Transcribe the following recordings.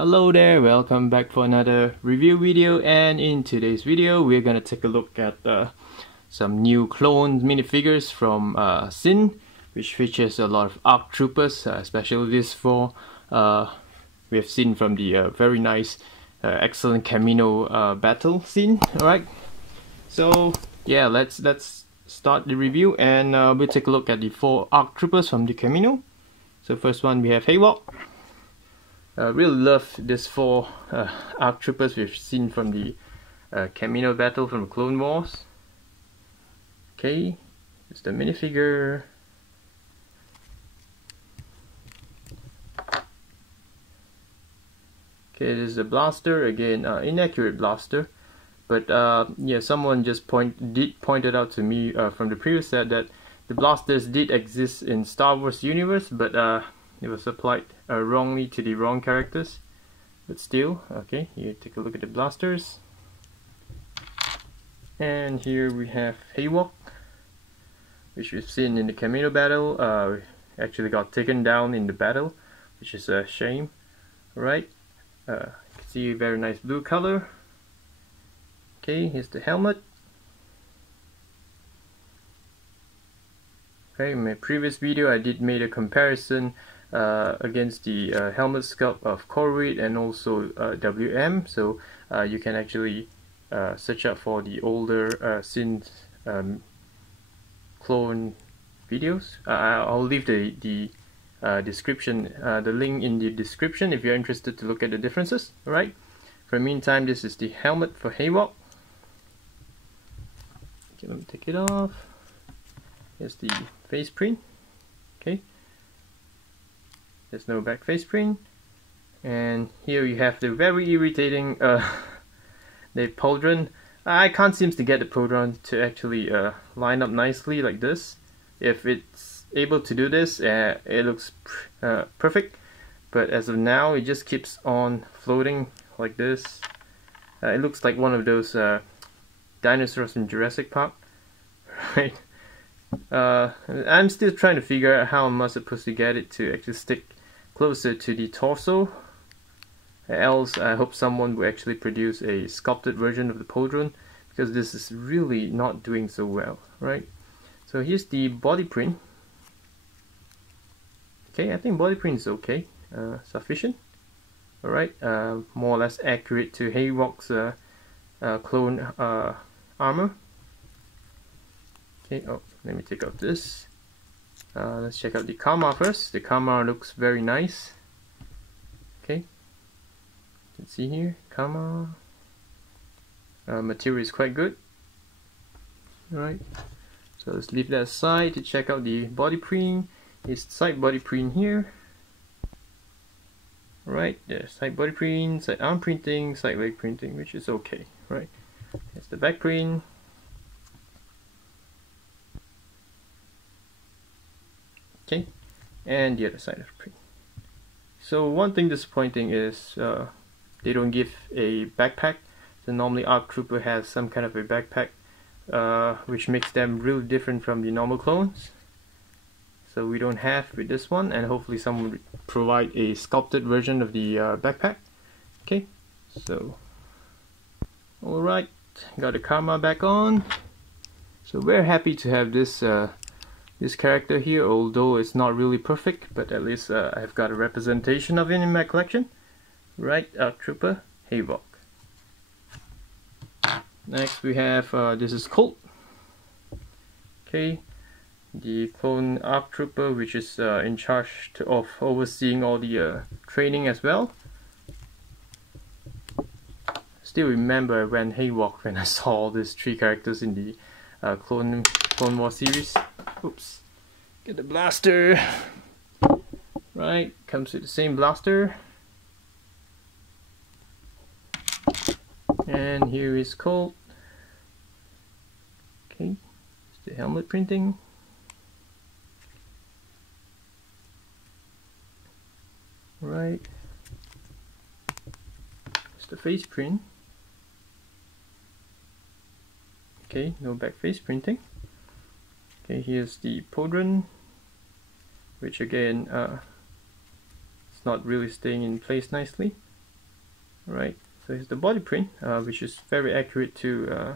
Hello there, welcome back for another review video, and in today's video we're gonna take a look at some new clone minifigures from Xinh, which features a lot of ARC troopers, especially this four we have seen from the very nice excellent Camino battle scene. Alright, so yeah, let's start the review, and we'll take a look at the four ARC troopers from the Camino. So first one, we have Hayward. Really love this four ARC troopers we've seen from the Camino battle from the Clone Wars. Okay, it's the minifigure. Okay, this is the blaster, again inaccurate blaster, but yeah, someone just pointed out to me from the previous set that the blasters did exist in Star Wars universe, but it was applied wrongly to the wrong characters. But still, okay, here take a look at the blasters. And here we have Hayward, which we've seen in the Camino battle. Actually got taken down in the battle, which is a shame. Right, you can see a very nice blue color. Okay, here's the helmet. Okay, in my previous video I did made a comparison against the helmet sculpt of Corvid and also WM, so you can actually search up for the older Xinh clone videos. I'll leave the description, the link in the description if you're interested to look at the differences. Alright, for the meantime, this is the helmet for Hayward. Okay, let me take it off. Here's the face print. Okay, there's no back face print, and here you have the very irritating the pauldron. I can't seem to get the pauldron to actually line up nicely like this. If it's able to do this, it looks perfect, but as of now it just keeps on floating like this. It looks like one of those dinosaurs from Jurassic Park, right? I'm still trying to figure out how I'm supposed to get it to actually stick closer to the torso. Else I hope someone will actually produce a sculpted version of the pauldron, because this is really not doing so well. Right, so here's the body print. Okay, I think body print is okay, sufficient. Alright, more or less accurate to Hayward's clone armor. Okay, oh, let me take out this. Let's check out the Karma first. The Karma looks very nice. Okay, you can see here, Karma material is quite good. Alright, so let's leave that aside to check out the body print. It's side body print here. Right, there's side body print, side arm printing, side leg printing, which is okay. Right, there's the back print. Okay, and the other side of the print. So one thing disappointing is they don't give a backpack. So normally ARC Trooper has some kind of a backpack, which makes them really different from the normal clones. So we don't have with this one, and hopefully someone will provide a sculpted version of the backpack. Okay, so alright, got the Karma back on. So we're happy to have this this character here, although it's not really perfect, but at least I've got a representation of it in my collection. Right, ARC Trooper Hayward. Next we have this is Colt. Okay, the clone ARC Trooper, which is in charge of overseeing all the training as well. Still remember when I saw all these three characters in the Clone Wars series. Oops, get the blaster. Right, comes with the same blaster. And here is Colt. Okay, it's the helmet printing. Right, it's the face print. Okay, no back face printing. Okay, here's the pauldron, which again it's not really staying in place nicely. Right, so here's the body print, which is very accurate to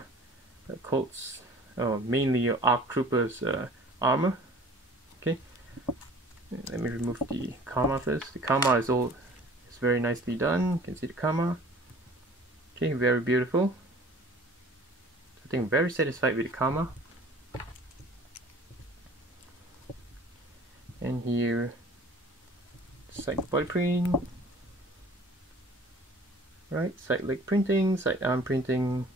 Colt's, mainly ARC Trooper's armor. Okay, let me remove the Karma first. The Karma is very nicely done. You can see the Karma. Okay, very beautiful. I think very satisfied with the Karma. And here, side body print. Right, side leg printing, side arm printing,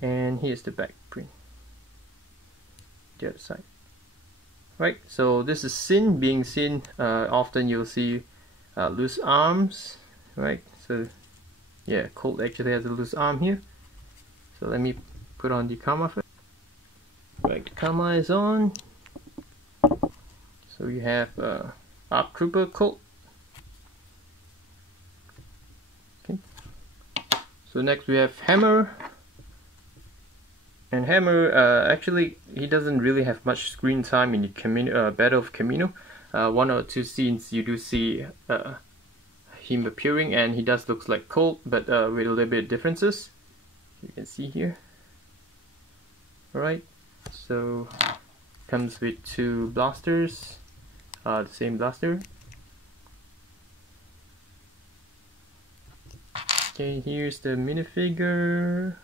and here's the back print. The other side. Right, so this is Xinh being Xinh. Often you'll see loose arms, right? So yeah, Colt actually has a loose arm here. So let me put on the Karma first. Right, the Karma is on. So you have ARC Trooper Colt. Okay. So next we have Hammer. And Hammer, actually, he doesn't really have much screen time in the Battle of Camino. One or two scenes you do see him appearing, and he does look like Colt, but with a little bit of differences. You can see here. Alright, so comes with two blasters, the same blaster. Okay, here's the minifigure.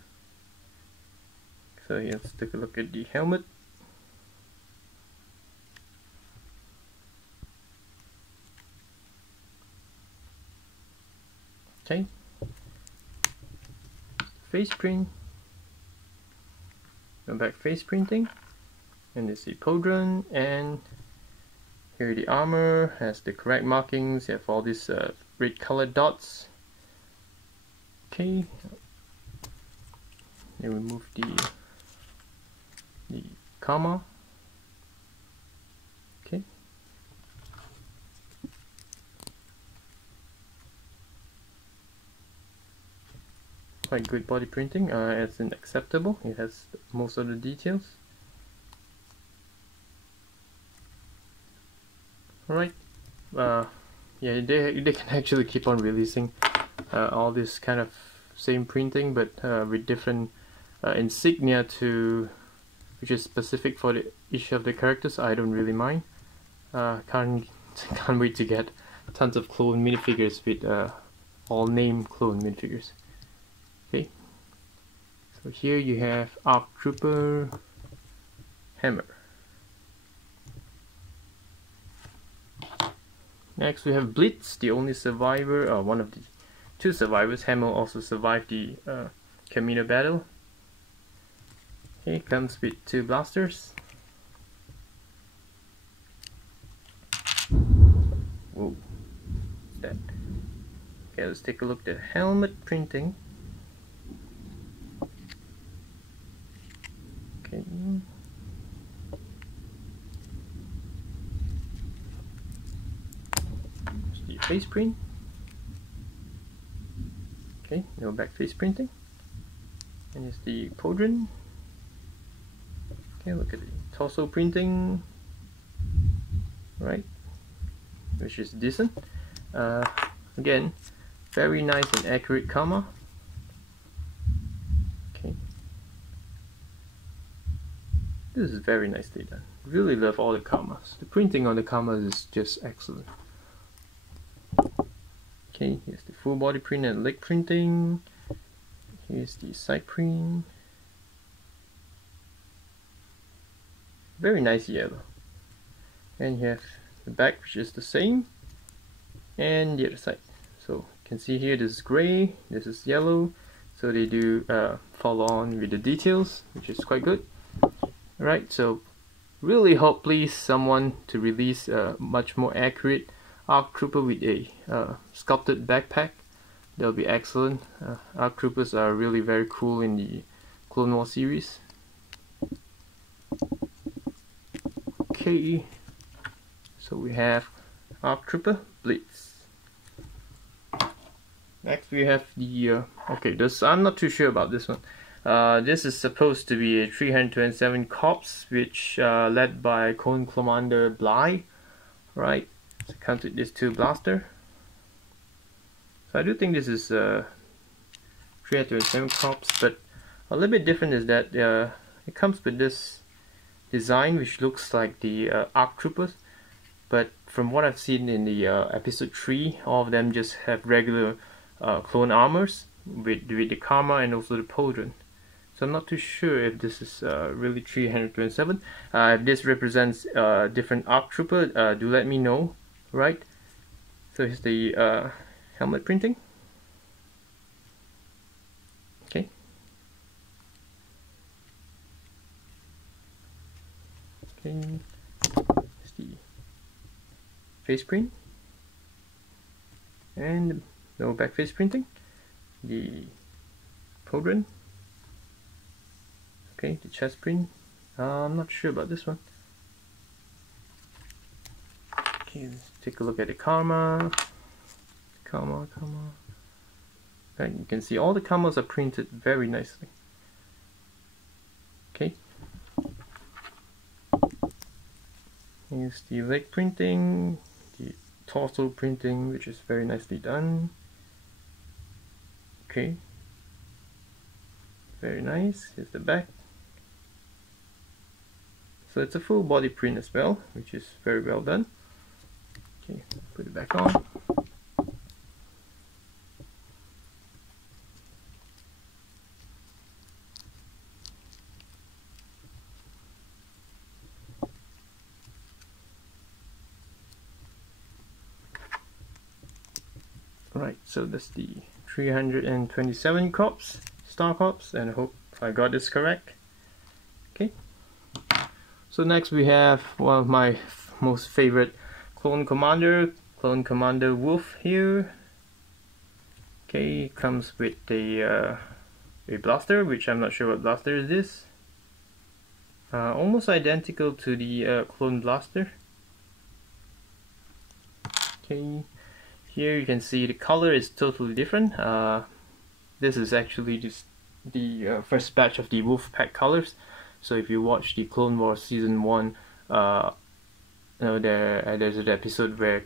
So let's take a look at the helmet. Okay, face print, go back face printing, and there's the podron, and here the armor has the correct markings. You have all these red colored dots. Okay, then we move the Karma. Okay. Quite good body printing, it's an acceptable. It has most of the details. Alright, yeah, they can actually keep on releasing all this kind of same printing, but with different insignia which is specific for each of the characters. I don't really mind. Can't wait to get tons of clone minifigures with all name clone minifigures. Okay, so here you have ARC Trooper Hammer. Next we have Blitz, the only survivor, one of the two survivors. Hammer also survived the Camino battle. Okay, comes with two blasters. Whoa, that. Okay, let's take a look at the helmet printing. Okay. Here's the face print. Okay, no back face printing. And here's the podron. Okay, look at the torso printing, right, which is decent. Again, very nice and accurate Karma. Okay, this is very nicely done. Really love all the Karmas. The printing on the Karmas is just excellent. Okay, here's the full body print and leg printing. Here's the side print. Very nice yellow. And you have the back, which is the same, and the other side. So you can see here, this is gray, this is yellow. So they do follow on with the details, which is quite good. Alright, so really hope please someone to release a much more accurate ARC Trooper with a sculpted backpack. That'll be excellent. ARC Troopers are really very cool in the Clone Wars series. Okay, so we have ARC Trooper Blitz. Next we have the okay, this I'm not too sure about this one. This is supposed to be a 327 Corps, which led by Clone Commander Bly, right? So comes with this two blaster. So I do think this is 307 crops, but a little bit different is that it comes with this design which looks like the ARC Troopers, but from what I've seen in the episode 3, all of them just have regular clone armors with the Karma and also the Pauldron. So I'm not too sure if this is really 327. If this represents different ARC Trooper, do let me know, right? So here's the helmet printing. Okay. Okay. Here's the face print. And no back face printing. The Pauldron. Okay, the chest print. I'm not sure about this one. Okay, let's take a look at the Karma. Right, you can see all the Karmas are printed very nicely. Okay. Here's the leg printing, the torso printing, which is very nicely done. Okay. Very nice. Here's the back. So it's a full body print as well, which is very well done. Okay, put it back on. Right, so that's the 327 crops, Star Corps, and I hope I got this correct. Okay. So next we have one of my most favorite Clone Commander Wolf here. Okay, comes with a blaster, which I'm not sure what blaster is this. Almost identical to the Clone Blaster. Okay, here you can see the color is totally different. This is actually just the first batch of the Wolf Pack colors. So if you watch the Clone Wars Season 1, there's an episode where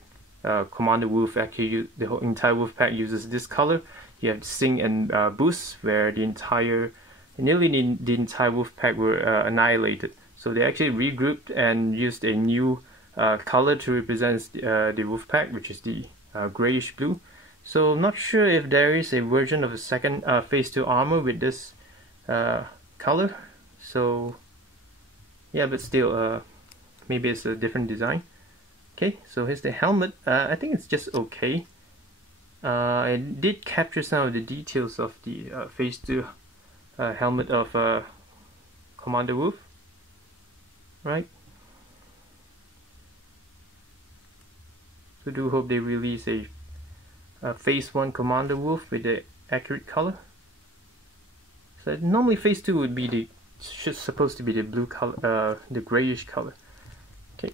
Commander Wolf actually the whole entire Wolf Pack uses this color. You have Sing and Boost, where nearly the entire Wolf Pack were annihilated. So they actually regrouped and used a new color to represent the Wolf Pack, which is the grayish blue. So I'm not sure if there is a version of a second Phase 2 armor with this color. So yeah, but still, maybe it's a different design. Okay, so here's the helmet. I think it's just okay. I did capture some of the details of the Phase 2 helmet of Commander Wolf. Right. So do hope they release a Phase 1 Commander Wolf with the accurate color. So normally Phase 2 would be supposed to be the blue color, the grayish color. Okay,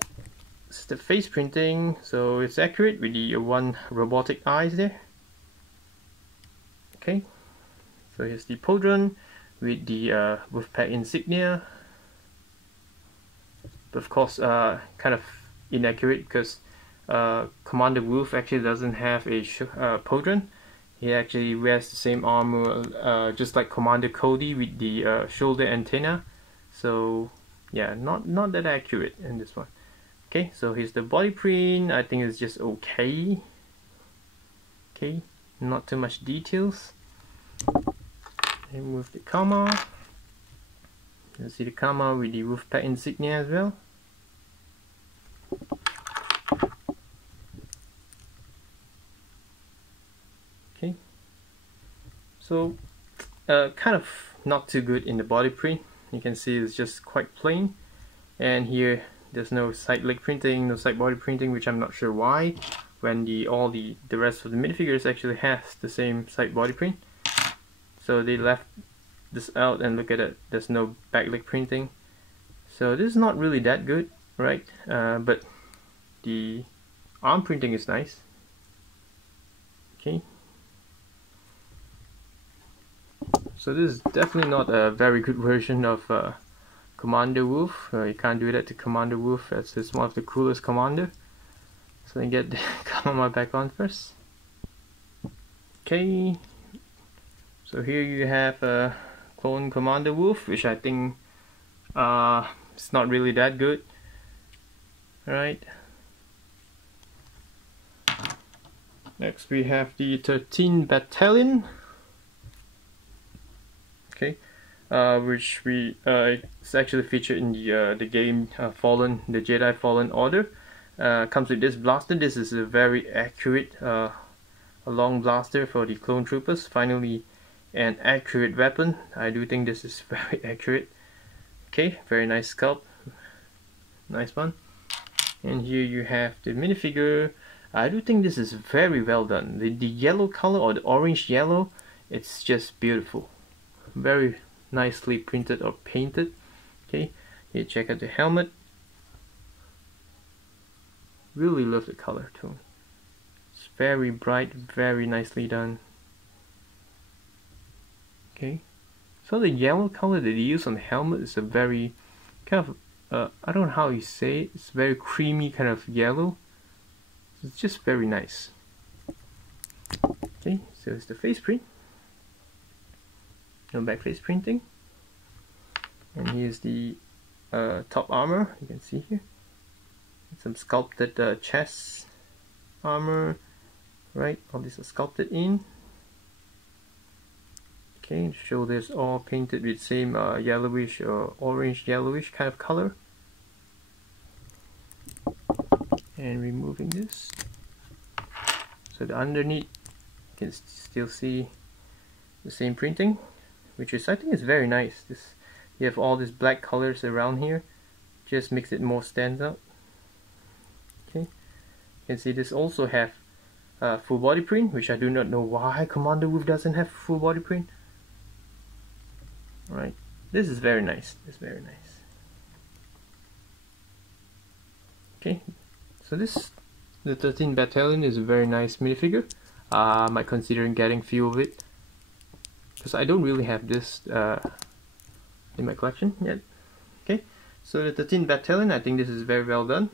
this is the face printing, so it's accurate with the one robotic eyes there. Okay, so here's the Pauldron with the Wolfpack insignia, but of course kind of inaccurate because Commander Wolf actually doesn't have a Pauldron. He actually wears the same armor just like Commander Cody with the shoulder antenna. So yeah, not that accurate in this one. Okay, so here's the body print. I think it's just okay. Okay, not too much details. Remove the Karma. You see the Karma with the Wolfpack insignia as well. Okay, so kind of not too good in the body print. You can see it's just quite plain, and here there's no side leg printing, no side body printing, which I'm not sure why, when all the rest of the minifigures actually has the same side body print. So they left this out, and look at it, there's no back leg printing. So this is not really that good, right? But the arm printing is nice. Okay. So this is definitely not a very good version of Commander Wolf. You can't do that to Commander Wolf, as it's one of the coolest commander. So let me get the Karma back on first. Okay. So here you have a Clone Commander Wolf, which I think it's not really that good. Alright. Next we have the 13 Battalion. Okay. Which it's actually featured in the game Fallen, the Jedi Fallen Order. Comes with this blaster. This is a very accurate, a long blaster for the clone troopers. Finally, an accurate weapon. I do think this is very accurate. Okay, very nice sculpt, nice one. And here you have the minifigure. I do think this is very well done. The yellow color, or the orange yellow, it's just beautiful. Very nicely printed or painted. Okay, here check out the helmet. Really love the color tone. It's very bright, very nicely done. Okay, so the yellow color that they use on the helmet is a very kind of I don't know how you say it. It's very creamy kind of yellow. It's just very nice. Okay, so it's the face print. No back face printing. And here's the top armor. You can see here. Some sculpted chest armor. Right, all these are sculpted in. Okay, shoulders all painted with same yellowish or orange yellowish kind of color. And removing this, so the underneath you can still see the same printing, which is, I think, is very nice. This, you have all these black colors around here, just makes it more stands out. Okay, you can see this also have full body print, which I do not know why Commander Wolf doesn't have full body print. Right, this is very nice. This is very nice. Okay. So the 13 Battalion is a very nice minifigure. I might consider getting few of it, because I don't really have this in my collection yet. Okay, so the 13 Battalion, I think this is very well done.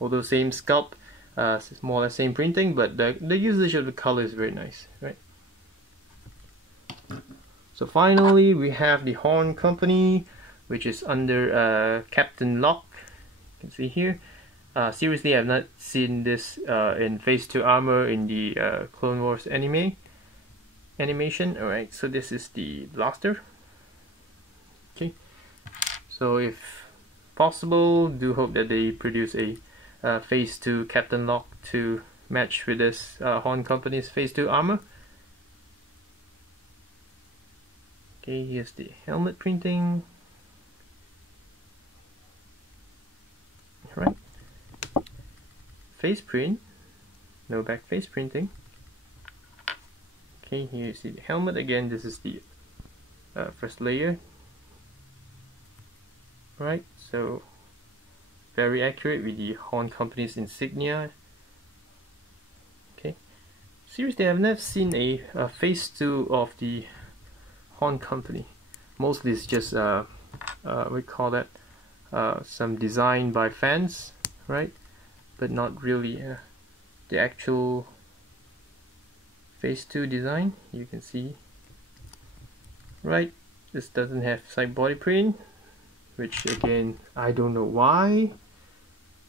Although same sculpt, more or less same printing, but the usage of the color is very nice, right? So finally we have the Horn Company, which is under Captain Locke. You can see here. Seriously, I've not seen this in Phase 2 armor in the Clone Wars animation. Alright, so this is the blaster. Okay, so if possible, do hope that they produce a Phase 2 Captain Locke to match with this Horn Company's Phase 2 armor. Okay, here's the helmet printing. Alright. Face print, no back face printing. Okay, here you see the helmet again. This is the first layer. Right, so very accurate with the Horn Company's insignia. Okay, seriously, I've never seen a Phase 2 of the Horn Company. Mostly it's just we call that some design by fans, right? But not really the actual Phase 2 design. You can see, right, this doesn't have side body print, which again I don't know why.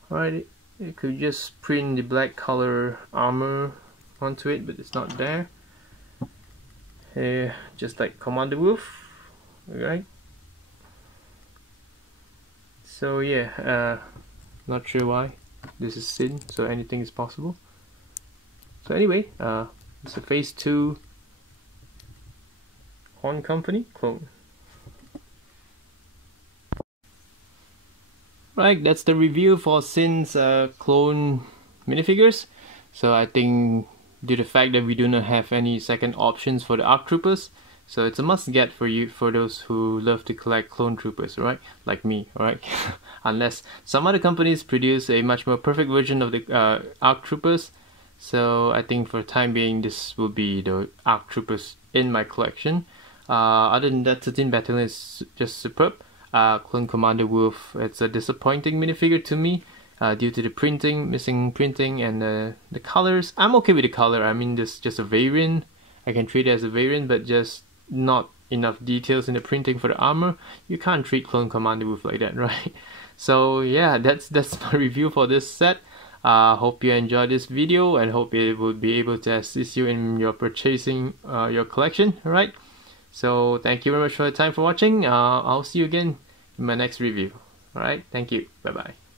Right, it could just print the black color armor onto it, but it's not there. Just like Commander Wolf, right? So yeah, not sure why. This is Sin, so anything is possible. So anyway, it's a Phase 2 Horn Company clone. Right, that's the review for Sin's clone minifigures. So I think due to the fact that we do not have any second options for the ARC Troopers, so it's a must get for you, for those who love to collect clone troopers, right? Like me, right? Unless some other companies produce a much more perfect version of the ARC Troopers. So I think for the time being, this will be the ARC Troopers in my collection. Other than that, 13 Battalion is just superb. Clone Commander Wolf, it's a disappointing minifigure to me due to the printing, missing printing, and the colors. I'm okay with the color. I mean, this is just a variant. I can treat it as a variant, but just not enough details in the printing for the armor. You can't treat Clone Commander Wolf like that, right? So yeah, that's my review for this set. Hope you enjoyed this video and hope it will be able to assist you in your purchasing your collection. Alright, so thank you very much for your time for watching. I'll see you again in my next review. Alright, thank you. Bye bye.